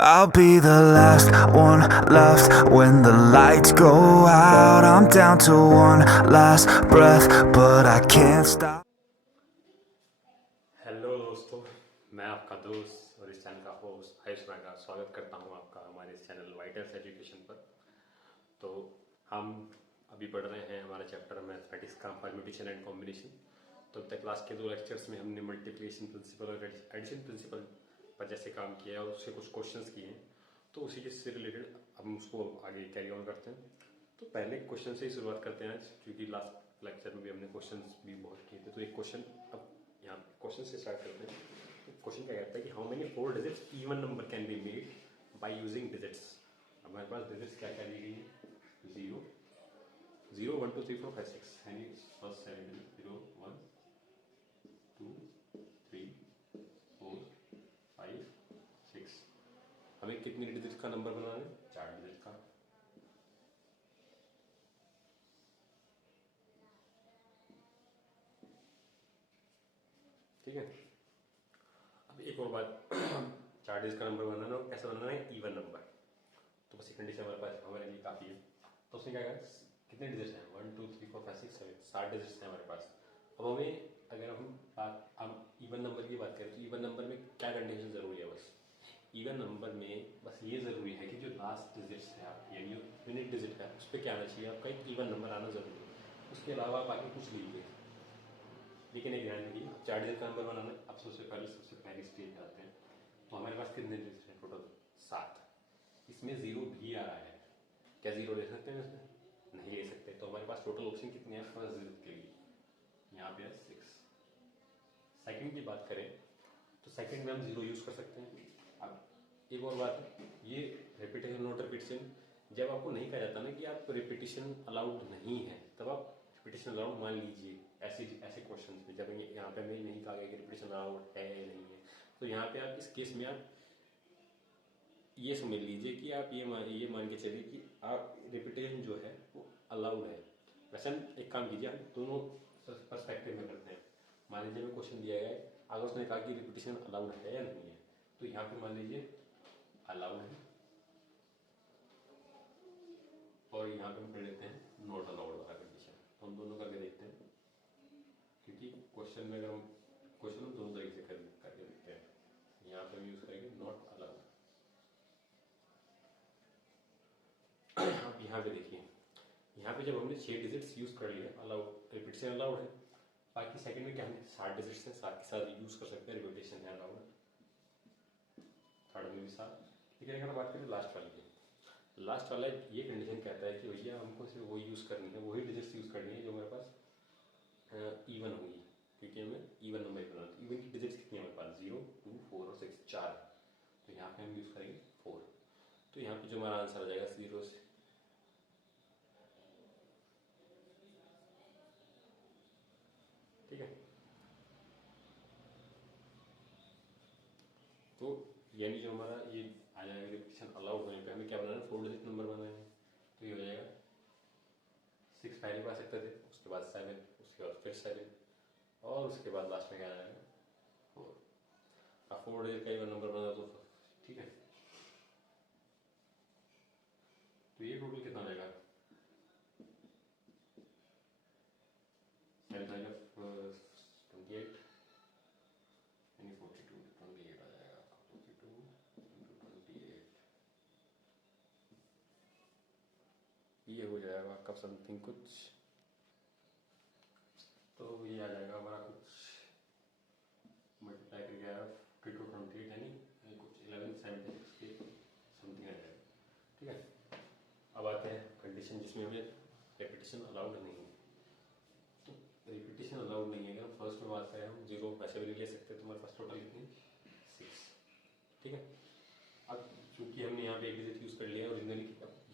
I'll be the last one left when the lights go out. I'm down to one last breath, but I can't stop. Hello दोस्तों, मैं आपका दोस्त और इस channel का host Ayush रागा स्वागत करता हूं आपका हमारे इस चैनल वाइटर्स एजुकेशन पर। तो हम अभी पढ़ रहे हैं हमारा चैप्टर मैथमेटिक्स का परम्यूटेशन एंड कॉम्बिनेशन। तो अब तक क्लास के 2 लेक्चर्स में हमने मल्टीप्लिकेशन प्रिंसिपल और एडिशन प्रिंसिपल पर जैसे काम किया और उससे कुछ क्वेश्चंस किए हैं, तो उसी से रिलेटेड हम उसको आगे कैरी ऑन करते हैं। तो पहले क्वेश्चन से ही शुरुआत करते हैं आज, क्योंकि लास्ट लेक्चर में भी हमने क्वेश्चंस भी बहुत किए थे। तो एक क्वेश्चन अब यहाँ क्वेश्चन से स्टार्ट करते हैं। तो क्वेश्चन क्या कहता है कि how many 4 digits even number can be made by using digits. हमारे पास डिजिट्स क्या क्या दी गई है? 0 0 1 2 3 4 5 6 यानी फर्स्ट 7 डिजिट 0 1 2 3 4 5 6। हमें कितनी डिजिट का नंबर बनाना है? 4 डिजिट का। ठीक है। अब एक और बात 4 डिजिट का नंबर बनाना है, कैसे बनाना है? Even number. तो बस ये कंडीशन हमारे पास हमारे लिए काफ़ी है। तो उसने क्या कहा, कितने डिजिट्स हैं? 1 2 3 4 5 6 7 7 डिजिट्स हैं हमारे पास। अब हमें अगर हम इवन नंबर की बात करें तो इवन नंबर में क्या कंडीशन ज़रूरी है? बस इवन नंबर में बस ये ज़रूरी है कि जो लास्ट डिजिट्स है आपकी, यानी जो यूनिट डिजिट है उस पर क्या आना चाहिए? आपका एक इवन नंबर आना ज़रूरी है। उसके अलावा आप आगे कुछ लीजिए, लेकिन एक ध्यान रखिए, 4 डिजिट का नंबर बनाना है। अब सबसे पहली स्टेज पे आते हैं। तो हमारे पास कितने डिजिट हैं टोटल? 7। इसमें 0 भी आ रहा है। क्या 0 ले सकते हैं इसमें? नहीं ले सकते। तो हमारे पास टोटल ऑप्शन कितने हैं फर्स्ट डिजिट के लिए? यहाँ पे है 6। सेकंड की बात करें तो सेकंड में हम 0 यूज कर सकते हैं। अब एक और बात है, ये रिपीटेशन नॉट रिपीटेशन, जब आपको नहीं कहा जाता ना कि आप रिपीटेशन अलाउड नहीं है, तब आप रिपीटेशन अलाउड मान लीजिए। ऐसे ऐसे क्वेश्चन में जब यहाँ पे हमें नहीं कहा गया कि रिपीटेशन अलाउड है या नहीं है, तो यहाँ पे आप इस केस में आप ये समझ लीजिए कि आप ये मान के चलिए कि आप रिपीटेशन जो है वो अलाउड है। वैसे हम एक काम कीजिए, हम दोनों पर्सपेक्टिव में करते हैं। मान लीजिए हमें क्वेश्चन दिया गया है, अगर उसने कहा कि रिपीटेशन अलाउड है या नहीं है, तो यहाँ पे मान लीजिए अलाउड है, और यहाँ पे हम कर लेते हैं नॉट अलाउड वाला कंडीशन। तो हम दोनों करके देखते हैं, क्योंकि क्वेश्चन में अगर हम क्वेश्चन दोनों तरीके से करके देखते हैं। यहाँ पे हम यूज करेंगे नॉट अलाउड। अब यहाँ पे देखिए, यहाँ पे जब हमने 6 डिजिट्स यूज कर लिए, अलाउड रिपीटेशन अलाउड है। बाकी सेकंड में क्या हमने 7 डिजिट्स हैं, 7 के साथ यूज कर सकते हैं, रिपीटेशन है अलाउड। थर्ड में भी 7। लेकिन अगर बात करें लास्ट वाले की, लास्ट वाला ये कंडीशन कहता है कि भैया हमको सिर्फ वही यूज करनी है, वही डिजिट्स यूज करनी है जो हमारे पास इवन होगी, क्योंकि हमें इवन नंबर बनाना है। इवन की डिजिट्स कितनी है हमारे पास? 0 2 4 और 6 4। तो यहाँ पे हम यूज करेंगे 4। तो यहाँ पे जो हमारा आंसर आ जाएगा 0 से, ठीक है। तो यानी जो हमारा ये आ जाएगा रिपीटेशन अलाउड होने पे हमें क्या बनाना है? 4 डिजिट नंबर बनाना है। तो ये हो जाएगा 6 पहले पा सकते थे, उसके बाद 7, उसके बाद फिर 7, और उसके बाद लास्ट में क्या आ जाएगा? 4। अब 4 डिजिट का इवन नंबर बना तो ठीक है। तो ये टोटल कितना आ जाएगा? 7 आएगा 28, यानी 42 28 आ जाएगा आपका। 42 into 28, ये हो जाएगा आपका समथिंग कुछ। तो ये आ जाएगा हमारा कुछ मल्टीप्लाई करके आया 52 28, यानी कुछ 1176 के समथिंग आ जाएगा, ठीक है। अब आते हैं कंडीशन जिसमें हमें रिपीटेशन अलाउड नहीं है। तो रिपीटेशन अलाउड नहीं है, अगर फर्स्ट में बात करें हम 0 वैसे भी ले सकते हैं, तो हमारे पास टोटल कितनी? 6, ठीक है। अब चूंकि हमने यहाँ पे एक डिजिट यूज कर लिया है ओरिजिनली,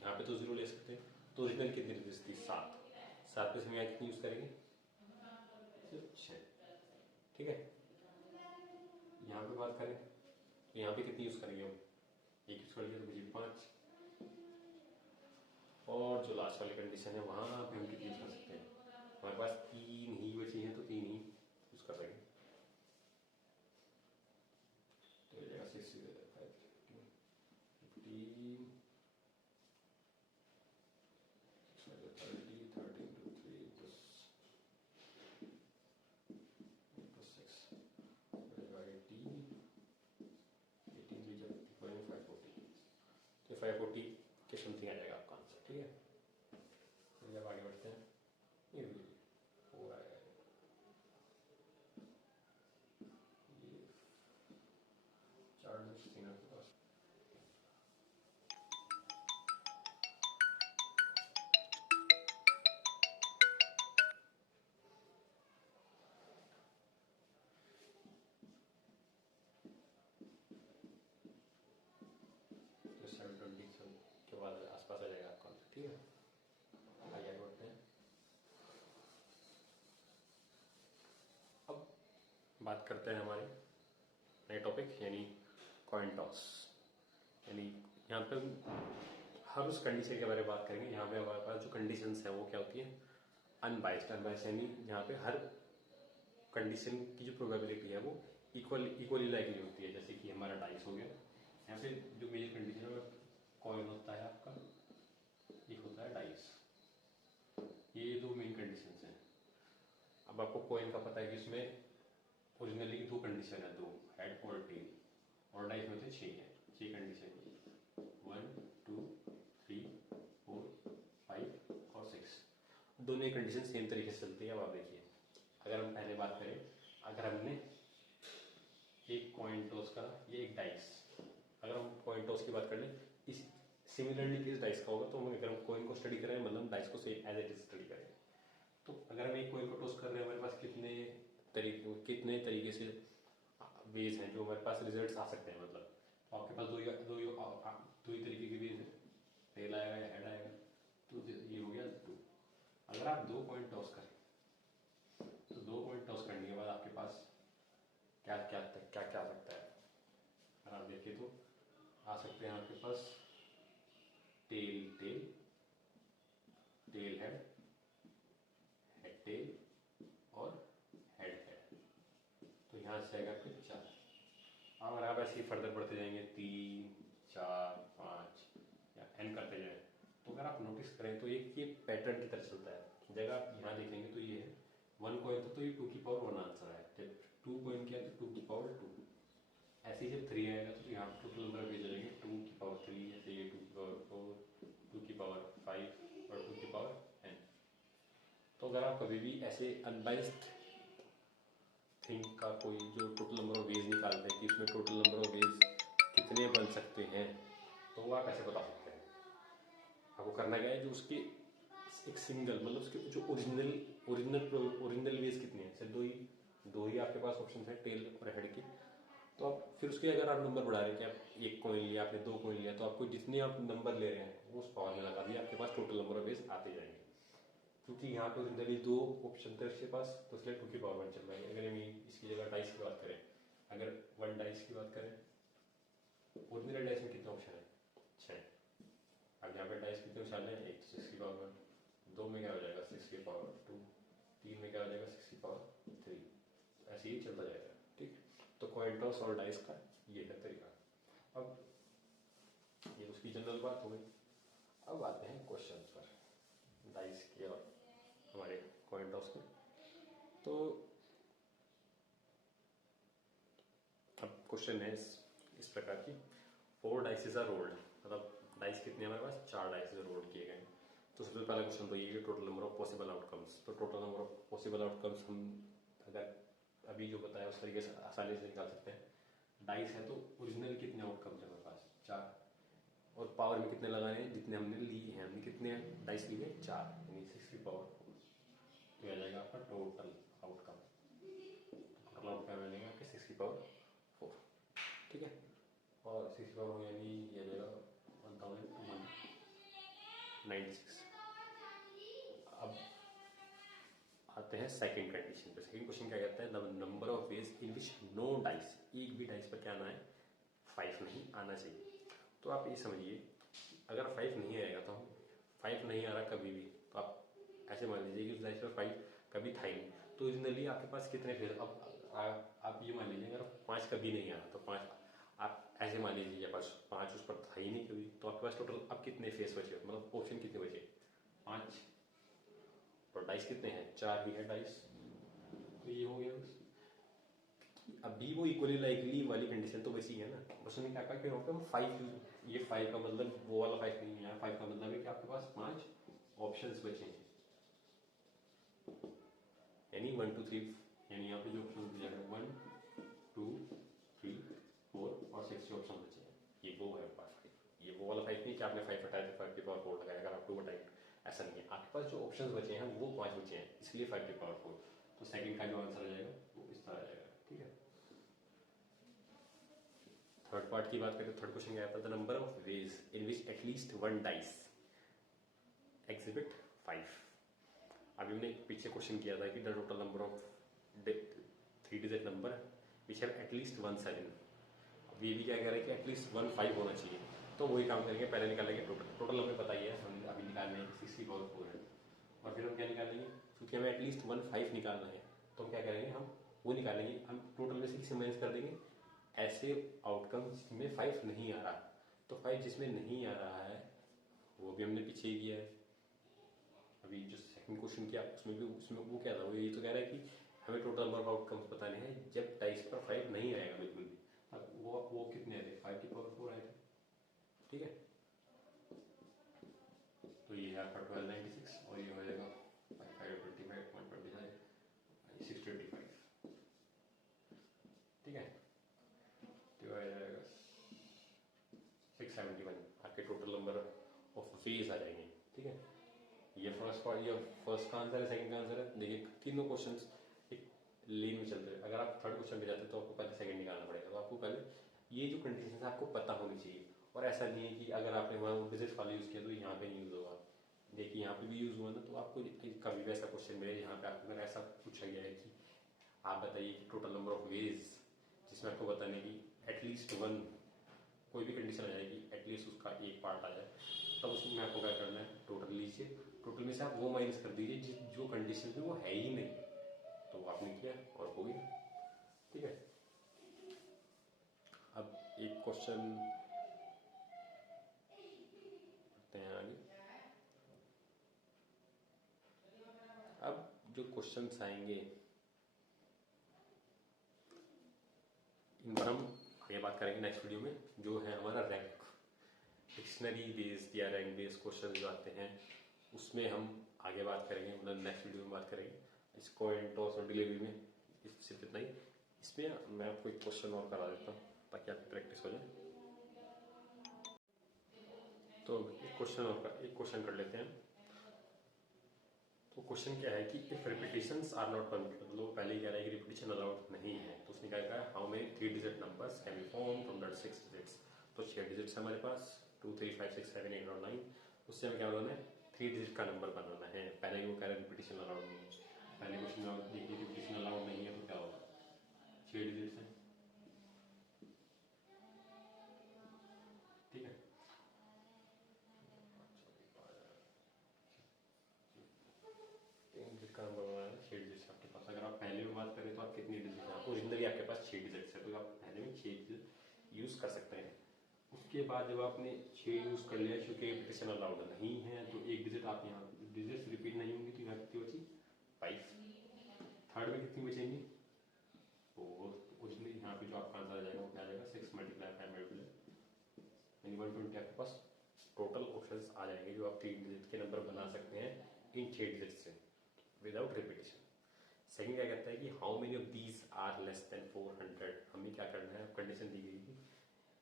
यहाँ पे तो 0 ले सकते हैं, तो ओरिजिनल कितनी डिजिट थी? 7। 7 पे से हम यहाँ कितनी यूज करेंगे? सिर्फ 6, ठीक है। यहाँ पे बात करें तो यहाँ पे कितनी यूज करेंगे हम? 1 यूज कर लिया तो बची 5, और जो लास्ट वाली कंडीशन है वहाँ पे हम कितनी यूज कर सकते हैं? हमारे पास 3 ही बची हैं, तो 3 ही यूज कर सकेंगे। तो ये 6 5 15, 35-40 के समथिंग आ जाएगा आपका आंसर, ठीक है। तो जब आगे बढ़ते हैं, ये हो आएगा, ये 4 डिजिट 3 आपके पास। तो 720 के बाद आसपास आ जाएगा आपका आंसर, ठीक है। आगे बढ़ते हैं। अब बात करते हैं हमारे नए टॉपिक यानी कॉइन टॉस। यानी यहाँ पे हर उस कंडीशन के बारे में बात करेंगे यहाँ पे हमारे पास जो कंडीशंस है वो क्या होती है, अनबाइस्ड। अनबाइस्ड यानी यहाँ पे हर कंडीशन की जो प्रोबेबिलिटी है वो इक्वली लाइकली होती है। जैसे कि हमारा डाइस हो गया, यहाँ पे जो मेजर कंडीशन है कॉइन होता है आपका, एक होता है डाइस। ये दो मेन कंडीशंस हैं। अब आपको कॉइन का पता है कि इसमें ओरिजिनली 2 कंडीशन है, 2 हेड और टेल, और डाइस में से 6 है, 6 कंडीशन 1 2 3 4 5 और 6। दोनों कंडीशन सेम तरीके से चलती है। अब आप देखिए, अगर हम पहले बात करें, अगर हमने एक कॉइन टॉस करा, ये एक डाइस, अगर हम कॉइन टॉस की बात कर लें, इस सिमिलरली किस डाइस का होगा, तो हम अगर हम कॉइन को स्टडी करें मतलब डाइस को एज इट इज स्टडी करें, तो अगर हम एक कॉइन को टॉस कर रहे हैं, हमारे पास कितने तरीके से वेज हैं जो हमारे पास रिजल्ट्स आ सकते हैं। मतलब तो आपके पास दो ही तरीके के वेज हैं, टेल आएगा या हेड आएगा, तो ये हो गया 2। अगर आप 2 कॉइन टॉस करें तो 2 कॉइन टॉस करने के बाद आपके पास क्या क्या आ सकता है। अगर आप देखिए तो आ सकते हैं आपके पास tail tail, tail head, head tail और हेड हेड। तो यहाँ से आएगा आपके 4। अगर आप ऐसे ही फर्दर बढ़ते जाएंगे 3 4 5 या एन करते जाए, तो अगर आप नोटिस करें तो एक ये पैटर्न की तरह चलता है। जगह आप यहाँ देखेंगे तो ये है 1 कॉइन तो ये 2 की पावर 1 आंसर है। जब 2 कॉइन किया तो 2 की पावर 2। ऐसे ही जब 3 आएगा तो यहाँ टोटल नंबर भेज जाएंगे 2 की पावर 3, ऐसे ये 2 की पावर 4, 2 की पावर 5 और 2 की पावर n। तो अगर आप कभी भी ऐसे अनबाइस्ड थिंग का कोई जो टोटल नंबर ऑफ वेज निकालते हैं कि इसमें टोटल नंबर ऑफ वेज कितने बन सकते हैं, तो वो आप ऐसे बता सकते हैं। आपको करना क्या है, जो उसके एक सिंगल मतलब उसके जो ओरिजिनल वेज कितने हैं, सिर्फ दो ही आपके पास ऑप्शन है, टेल और हेड के। तो आप फिर उसके अगर आप नंबर बढ़ा रहे हैं कि आप 1 कॉइन लिया, आपने 2 कॉइन लिया, तो आपको जितने आप नंबर ले रहे हैं वो उस पावर में लगा दिए, आपके पास टोटल नंबर ऑफ वेज आते जाएंगे। क्योंकि यहाँ पे ओरिजिनली 2 ऑप्शन थे उसके पास, तो इसलिए 2 की पावर 1 चल रहा है। अगर हम इसकी जगह डाइस की बात करें, अगर 1 डाइस की बात करें, ओरिजिनल डाइस में कितने ऑप्शन है, 6। अब यहाँ पे डाइस कितने ऑप्शन है, 1 6 की पावर 1, 2 में क्या हो जाएगा 6 की पावर 2, 3 में क्या हो जाएगा 6 की पावर 3, ऐसे ही चलता जाएगा। ठीक, तो कॉइन टॉस और डाइस का ये है तरीका। अब ये उसकी जनरल बात हो गई। अब आते हैं क्वेश्चन पर, डाइस के और हमारे कॉइन टॉस के। तो अब क्वेश्चन है इस प्रकार की, 4 डाइसेस आर रोल्ड, मतलब डाइस कितने हमारे पास, 4 डाइसेस रोल किए गए। तो सबसे पहला क्वेश्चन तो ये कि total number of possible outcomes. तो total number of possible outcomes हम अगर अभी जो बताया उस तरीके से आसानी से निकाल सकते हैं। डाइस है तो ओरिजिनल कितने आउटकम्स है हमारे पास, 4, और पावर में कितने लगाने हैं, जितने हमने लिए हैं, हमने कितने डाइस लिए, 4, यानी 6 की पावर 4। तो आ जाएगा आपका टोटल आउटकम। टोटल आउटकम बनेगा आपके 6 की पावर 4, ठीक है। और 6 की पावर यानी ये आ जाएगा 1296। अब आते हैं सेकंड कंडीशन पे। सेकंड क्वेश्चन क्या कहता है, the number of ways in which no dice, एक भी डाइस पर क्या आना है, 5 नहीं आना चाहिए। तो आप ये समझिए, अगर 5 नहीं आएगा तो हम 5 नहीं आ रहा कभी भी, तो आप ऐसे मान लीजिए कि उस डाइस पर 5 कभी था ही नहीं, तो ओरिजिनली आपके पास कितने फेस। अब आप ये मान लीजिए अगर 5 कभी नहीं आ रहा तो 5 आप ऐसे मान लीजिए आपके पास 5 उस पर था ही नहीं कभी, तो आपके पास टोटल अब कितने फेस बचे, मतलब ऑप्शन कितने बचे, 5, और डाइस कितने हैं, 4 ही है डाइस। तो ये हो गया बस। अभी वो इक्वली लाइकली वाली कंडीशन तो बची है ना, बस उन्हें क्या कहा कि हम 5 ये 5 का मतलब वो वाला 5 नहीं है, 5 का मतलब है कि आपके पास 5 ऑप्शंस बचे हैं, यानी 1 2 3, यानी यहाँ पे जो ऑप्शन दिया है 1 2 3 4 और 6 जो ऑप्शन बचे हैं, ये वो है पास 5, ये वो वाला 5 नहीं कि आपने 5 हटाया तो 5 की पावर 4 लगाया, अगर आप 2 हटाएंगे ऐसा नहीं है, आपके पास जो ऑप्शंस बचे हैं वो 5 बचे हैं, इसलिए 5 की पावर 4, तो सेकंड का जो आंसर आ जाएगा वो इस तरह आ जाएगा, ठीक है। थर्ड पार्ट की बात करें, थर्ड क्वेश्चन क्या आता है, the number of ways in which at least one dice exhibit 5। अभी हमने पीछे क्वेश्चन किया था कि the total number of 3 digit number which have at least 1 7, ये भी क्या कह रहे हैं कि एटलीस्ट 1 5 होना चाहिए, तो वही काम करेंगे, पहले निकालेंगे टोटल हमें पता ही है, हम अभी निकालने हैं 6 की पावर 4 है, और फिर हम क्या निकालेंगे, क्योंकि हमें एटलीस्ट 1 5 निकालना है, तो हम क्या करेंगे, हम वो निकालेंगे, हम टोटल में से किसी माइनस कर देंगे ऐसे आउटकम जिसमें 5 नहीं आ रहा, तो 5 जिसमें नहीं आ रहा है वो भी हमने पीछे ही किया है, अभी जो सेकंड क्वेश्चन किया उसमें वो क्या था, वो यही तो कह रहा है कि हमें टोटल नंबर ऑफ आउटकम्स बताने हैं जब डाइस पर 5 नहीं आएगा बिल्कुल भी, अब वो कितने आए थे, 5 की पावर 4 आए थे, ठीक है, तो ये है आपका 1296 और ये हो जाएगा 5 25 125 625, ठीक है, तो आ जाएगा 671, आपके टोटल नंबर ऑफ वेज आ जाएंगे, ठीक है। ये फर्स्ट का आंसर है, सेकंड का आंसर है, देखिए तीनों क्वेश्चंस एक लेन में चलते हैं, अगर आप थर्ड क्वेश्चन पे जाते हैं तो आपको पहले सेकंड निकालना पड़ेगा, तो आपको पहले ये जो कंडीशन है आपको पता होनी चाहिए, और ऐसा नहीं है कि अगर आपने वहाँ डिजिट वाला यूज़ किया तो यहाँ पे नहीं यूज़ होगा, देखिए यहाँ पे भी यूज़ हुआ ना, तो आपको कभी भी ऐसा क्वेश्चन मिले यहाँ पे आपको अगर ऐसा पूछा गया है कि आप बताइए कि टोटल नंबर ऑफ वेज, जिसमें आपको बताने की एटलीस्ट 1 कोई भी कंडीशन आ जाएगी, एटलीस्ट उसका एक पार्ट आ जाए, तब उसमें आपको क्या करना है, टोटल लीजिए, टोटल में से आप वो माइनस कर दीजिए जो कंडीशन में वो है ही नहीं, तो वो आपने किया और हो गया, ठीक है। अब एक क्वेश्चन करते हैं आगे, अब जो क्वेश्चंस आएंगे इन पर हम आगे बात करेंगे नेक्स्ट वीडियो में, जो है हमारा रैंक डिक्शनरी बेस्ड या रैंक बेस्ड क्वेश्चन जो आते हैं उसमें हम आगे बात करेंगे, मतलब नेक्स्ट वीडियो में बात करेंगे, इस कॉइन टॉस और डिलीवरी में सिर्फ इतना ही, इसमें मैं आपको एक क्वेश्चन और करा देता हूँ ताकि आपकी प्रैक्टिस हो जाए, तो एक क्वेश्चन कर लेते हैं, तो क्वेश्चन क्या है कि if repetitions are not permitted, मतलब पहले ही कह रहा है कि रिपीटिशन अलाउड नहीं है, तो उसने क्या कहा, how many 3 digit numbers can be form from that 6 digits, तो 6 डिजिट्स हमारे पास 2 3 5 6 7 8 और 9, उससे हमें क्या बनाना है, 3 डिजिट का नंबर बनाना है, पहले ही वो कह रहा है रिपीटिशन अलाउड नहीं है, पहले क्वेश्चन में देखिए रिपीटिशन अलाउड नहीं है तो क्या होगा, 6 डिजिट्स है, ठीक है, का नंबर बनाना है 6 डिजिट्स आपके पास, अगर आप पहले में बात करें तो आप कितनी डिजिट है, ओरिजिनली आपके पास 6 डिजिट्स है, तो आप पहले में 6 डिजिट यूज़ कर सकते हैं, उसके बाद जब आपने 6 यूज़ कर लिया, क्योंकि रिपीटिशन अलाउड नहीं है तो एक डिजिट आप यहाँ डिजिट्स रिपीट नहीं होंगी, तो यहाँ कितनी बची 5, थर्ड में कितनी बचेंगी 4, ओरिजिनली यहाँ पे जो आपका आंसर आ जाएगा वो क्या आ जाएगा 6 मल्टीप्लाई 5 मल्टीप्लाई, यानी 120 आपके पास टोटल ऑप्शंस आ जाएंगे जो आप 3 डिजिट के नंबर बना सकते हैं इन 6 डिजिट से विदाउट रिपीटिशन। सेकंड क्या कहता है कि how many of these are less than 400, हमें क्या करना है, कंडीशन दी गई थी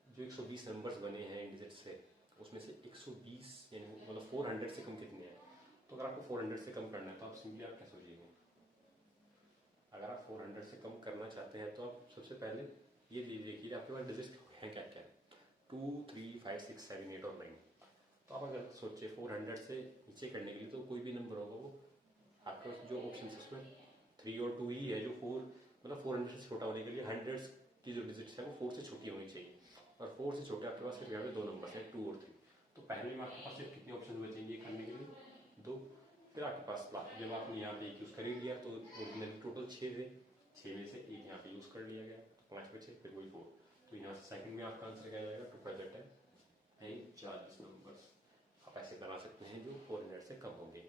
जो 120 नंबर्स बने हैं इन डिजिट से, उसमें से 120 यानी मतलब 400 से कम कितने हैं, तो अगर आपको 400 से कम करना है तो आप सिंपली आप क्या सोचिएगा, अगर आप 400 से कम करना चाहते हैं तो आप सबसे पहले ये देखिए आपके पास डिजिट हैं क्या क्या, 2 3 5 6 7 8 और 9, तो आप अगर सोचिए 400 से नीचे करने के लिए तो कोई भी नंबर होगा वो आपके पास जो ऑप्शन है उसमें 3 और 2 ही है, जो 4 मतलब 400 से छोटा होने के लिए 100 की जो डिजिट्स है वो 4 से छोटी होनी चाहिए, और 4 से छोटे आपके पास सिर्फ यहाँ पे 2 नंबर हैं 2 और 3, तो पहले में आपके पास सिर्फ कितने ऑप्शन बचेंगे करने के लिए 2, फिर आपके पास जब आपने यहाँ पे एक यूज़ कर ही लिया तो ओरिजिनली टोटल 6 थे, 6 में से एक यहाँ पे यूज़ कर लिया गया तो 5 बचे, फिर वही 4, तो यहाँ से सेकंड में आपका आंसर क्या जाएगा, टू प्रेजेंट है 40 नंबर्स आप ऐसे बना सकते हैं जो 400 से कम होंगे।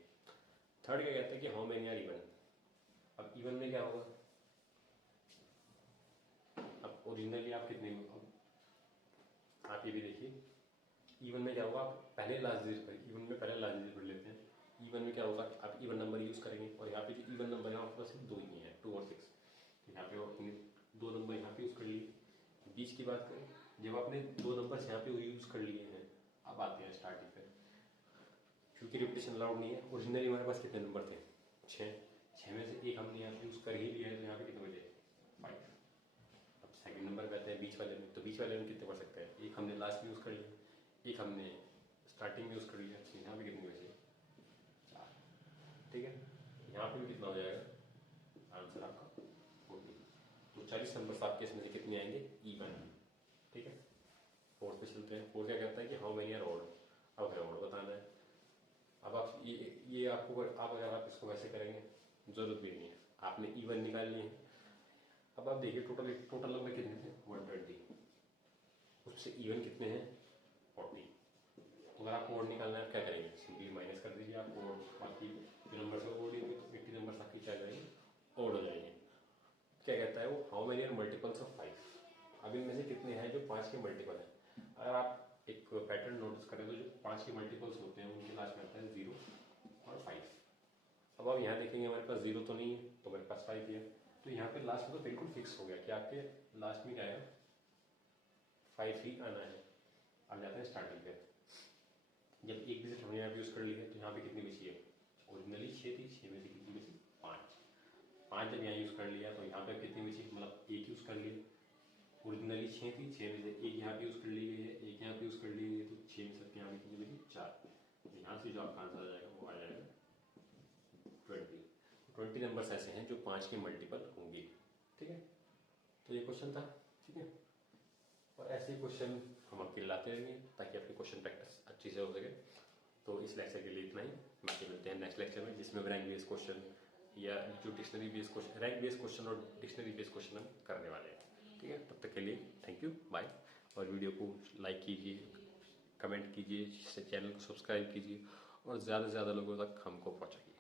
थर्ड क्या कहते हैं कि हाउ मेनी आर इवन, अब इवन में क्या होगा, ओरिजिनली आप कितने, आप ये भी देखिए इवन में क्या होगा, आप पहले लास्ट डिजिट पर, इवन में पहले लास्ट डिजिट पर लेते हैं। इवन में क्या होगा कि आप इवन नंबर यूज़ करेंगे, और यहाँ पे जो इवन नंबर है आपके पास सिर्फ 2 ही हैं, 2 और 6। तो यहाँ पे आपने 2 नंबर यहाँ पे यूज़ कर लिए। बीच की बात करें, जब आपने 2 नंबर यहाँ पे यूज़ कर लिए हैं, अब आते हैं स्टार्टिंग पे, क्योंकि रिपीटेशन अलाउड नहीं है। ओरिजिनली हमारे पास कितने नंबर थे? 6 में से एक हमने यहाँ पे यूज़ कर ही लिया है, तो यहाँ पे कितने बचे? 5। अब सेकंड नंबर पे आते हैं बीच वाले में, तो बीच वाले में कितने बढ़ सकते हैं? एक हमने लास्ट में यूज़ कर लिया, एक हमने स्टार्टिंग में यूज़ कर लिया। अच्छा, यहाँ पे कितने बचे? 4। ठीक है, यहाँ पे भी कितना हो जाएगा आंसर आपका? 14। तो 40 नंबर आपके इसमें से कितने आएंगे? इवन। ठीक है, फोर्थ पे चलते हैं। फोर्थ क्या कहता है कि हाउ मेनी आर ऑड। अब है ऑड बताना है। अब आप ये आपको, आप अगर आप इसको वैसे करेंगे जरूरत भी नहीं है, आपने इवन निकाल लिए हैं। अब आप देखिए टोटल नंबर कितने थे? 120। उससे इवन कितने हैं? 40। अगर आपको ऑड निकालना है, आप क्या करेंगे? सिंपली माइनस कर दीजिए, आपको बाकी जो नंबर से ऑड होंगे तो 80 नंबर आपकी क्या जाएंगे? ऑड हो जाएंगे। क्या कहता है वो? How many are multiples of 5। अब इनमें से कितने हैं जो 5 के मल्टीपल है? अगर आप एक पैटर्न नोटिस करें तो जो 5 के मल्टीपल्स होते हैं उनके लास्ट में आता है 0 और 5। अब आप यहाँ देखेंगे हमारे पास 0 तो नहीं है, तो मेरे पास 5 है। तो यहाँ पे लास्ट में तो बिल्कुल फिक्स हो गया कि आपके लास्ट में क्या है? 5 ही आना है। अब जाते हैं स्टार्टिंग पे। जब एक डिजिट हमने यहाँ पे यूज़ कर ली है, तो यहाँ पे कितनी बची है? ओरिजिनली 6 थी, 6 में से कितनी बची? 5 जब यहाँ यूज़ कर लिया तो यहाँ पे कितनी बची? मतलब 1 यूज़ कर लिया। ओरिजिनली 6 थी, 6 में से 1 यहाँ पे यूज़ कर ली गई है, 1 यहाँ पे यूज़ कर ली गई है, तो 6 में से यहाँ पे कितनी बची? 4। तो यहाँ से जो आपका आंसर आ जाएगा वो आ जाएगा 20। 20 नंबर्स ऐसे हैं जो 5 के मल्टीपल होंगे। ठीक है, तो ये क्वेश्चन था। ठीक है, और ऐसे ही क्वेश्चन हम आपके लाते रहेंगे ताकि आपकी क्वेश्चन प्रैक्टिस अच्छी से हो सके। तो इस लेक्चर के लिए इतना ही। बाकी मिलते हैं नेक्स्ट लेक्चर में, जिसमें रैंक बेस्ड क्वेश्चन या जो dictionary based question, rank based question और डिक्शनरी बेस्ड क्वेश्चन हम करने वाले हैं। ठीक है, तब तक के लिए थैंक यू, बाय। और वीडियो को लाइक कीजिए, कमेंट कीजिए, चैनल को सब्सक्राइब कीजिए और ज़्यादा से ज़्यादा लोगों तक हमको पहुँचाइए।